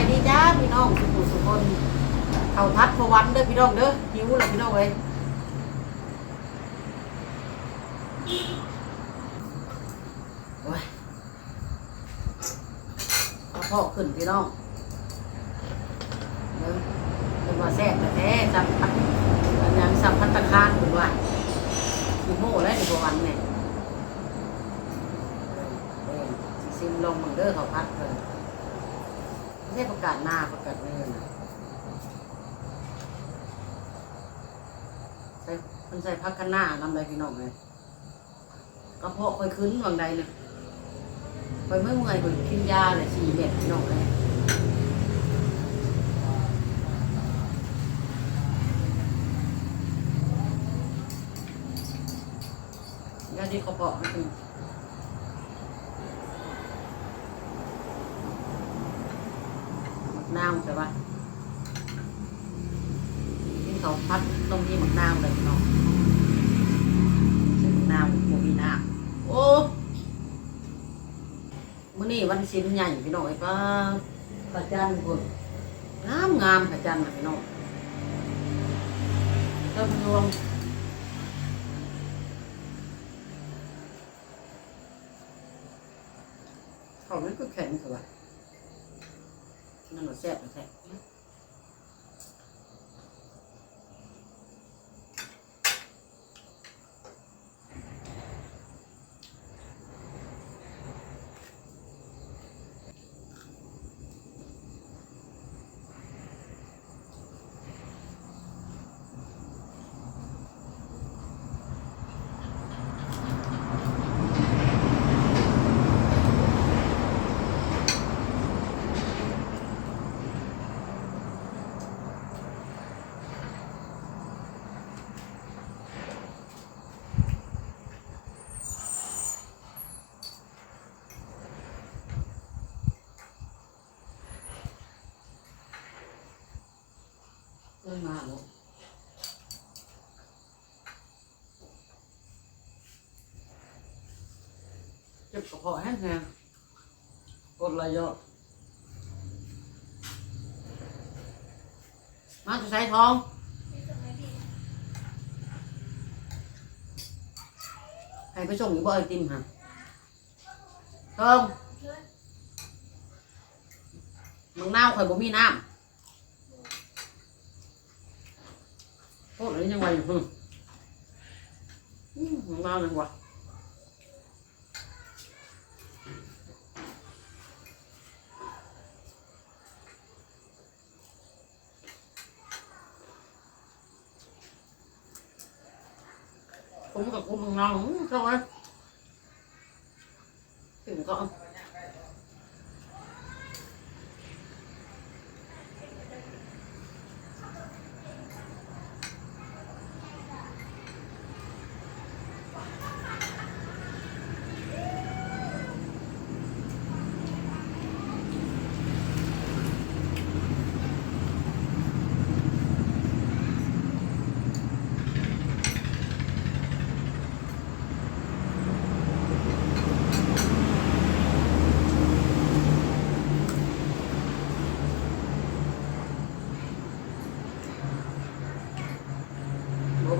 ายดีจ้าพี่น้องสุขุสุคนเขาพัดพวันเด้อพี่น้องเด้อหิวแล้วพี่น้องเอ้ยโอ้ยกระเพาะขึ้นพี่น้องเด้อเป็นว่าแซ่บแต่แท้สัมพันธ์อันยังสัมพันธคารคุณว่าคุณโม่แล้วในพวันเนี่ยเออซิมลงมึงเด้อเขาพัดเพิ่น ไม่ใช่ประกาศหน้าประกาศเนินนะใส่มันใส่พักกันหน้านำอะไรพี่น้องเลยกระเพาะคอยขึ้นวังใดเนี่ยคอยเมื่อเมื่อยคอยกินยาเลยสี่เม็ดพี่น้องเลยยาดีกระเพาะมันคือ มะนาวใช่ปะที่เขาพัดตรงที่มะนาวเลยพี่น้องใส่มะนาวโมมีน้ำโอ้มื่อนี้วันสิ้นใหญ่พี่น้องไอ้ป้าพระจันทร์คนงามงามพระจันทร์นะพี่น้องเริ่มรวมเขาไม่ก็แข็งเท่าไหร่ นั่นเราแซ่บแซ่บเริ่มมาแล้ว เจ็บกระเพาะแห้งแห้งกดไหลเยอะมาจะใช้ทองให้ไปส่งบ่ไอติมฮะทองมึงน่าวข่อยบ่มีน้ำโคตรอ้ยยังไงอยู่ฮึอืมมาเลยว่ะผ มกับผมนอ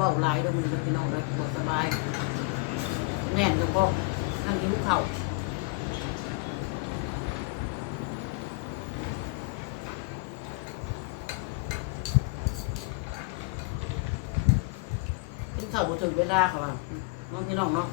บ่เบาหลายเด้อมันเป็นพี่น้องเลยบ่สบาย แน่นแล้วก็นั่งหิวเข่าวกินข้าวบ่ถึงเวลาค่ะว่าน้องพี่น้องเนาะ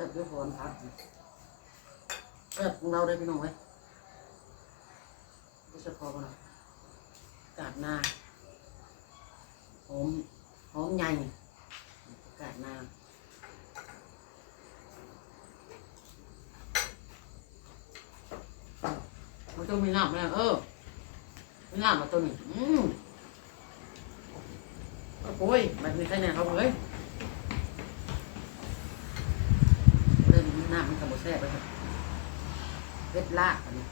ซ่บด้วยพรครับแซ่บของเราได้พี่น้องเว้ยก็จะพอกันหน่อยกาดหน้าหอมหอมใหญ่กาดหน้ามันต้องมีน้ำนะเออมีน้ำมาตัวนี้อืมโอ้ยแบบนี้ใช่เนี่ยเขาเอ้ยเริ่มห น้ามันกระโบแซ่บไปครับเว็ดลากอันนี้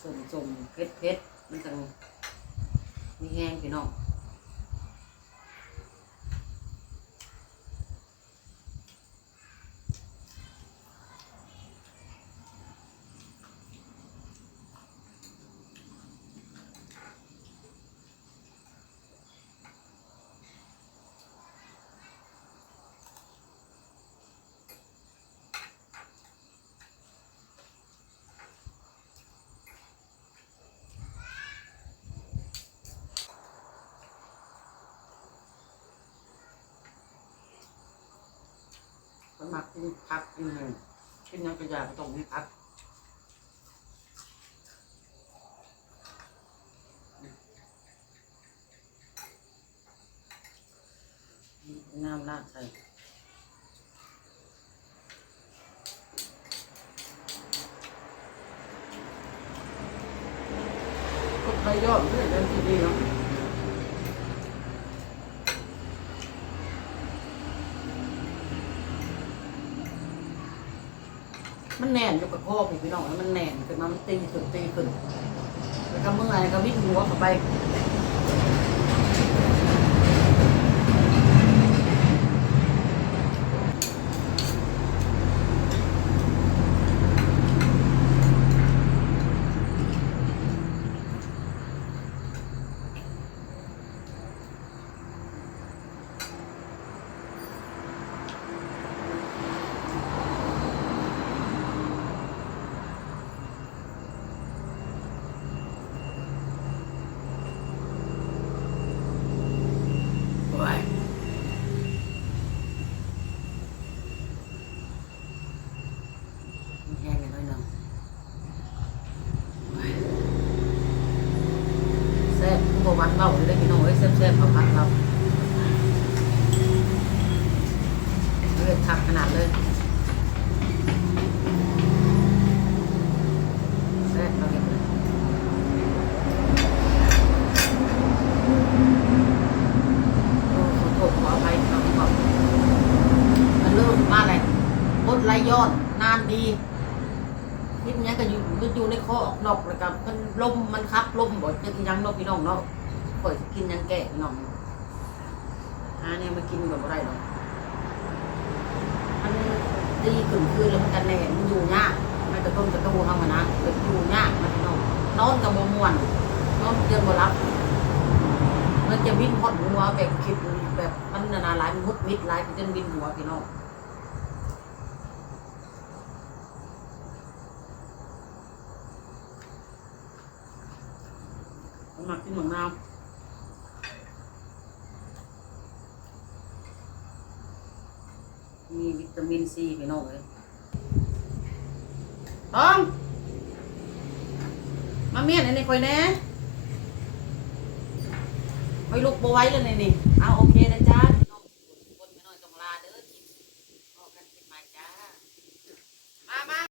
สมสมเผ็ดเผ็ดมันจังมีแห้งพี่น้อง มักกินผักกินหนึ่งกินยังกระยาก็ต้องมีผักน้ำราดใส่ก็ไปยอดเพื่อนกันทีเดียว มันแน่นอยู่กับโคกพี่พี่น้องแล้วมันแน่นขึ้นมามันตีขึ้นตีขึ้นแล้วก็เมื่อยก็วิ่งหัวเข้าไปโอ้ยมันแห้งไปหน่อยหนึงโอ้ยแซ่บผู้บวันเบาเลยได้อพี่น้องเอ้ยแซ่บแซ่บเอาพักเราเลือดขักขนาดเลยแซ่บเราเห็นเลย โอ้ขอโทษขออภัยครับครับ มาอะไรกดไลยอดนานดีคลิปเนี้ยก็อยู่ก็อยู่ในคอออกนอกแล้วก็มันลมมันคับลมบ่จะกินยังนอกพี่น้องเนาะปล่อยกินยังแก่น้องหาเนี่ยมากินแบบอะไรหรอกมันตีขึ้นคืนแล้วมันกันแน่มันอยู่ยากมันกระต้นกระตูเข้ามานะมันอยู่ยากนะพี่น้องนอนกับมม่วนนอนเดือนบ่รับ มันจะวิ่นหอดหัวแบบคิดแบบมันนานาหลายมันมุดมิดหลายจนวิ่นหัวพี่น้อง มมักกินหมังนาวมีวิตามินซีไปน้องเลยต้อง มาเมียนอันนี้คอยแน่ไม่ลุกบไว้เลยนี่นี่ เอาโอเคนะจ๊ะ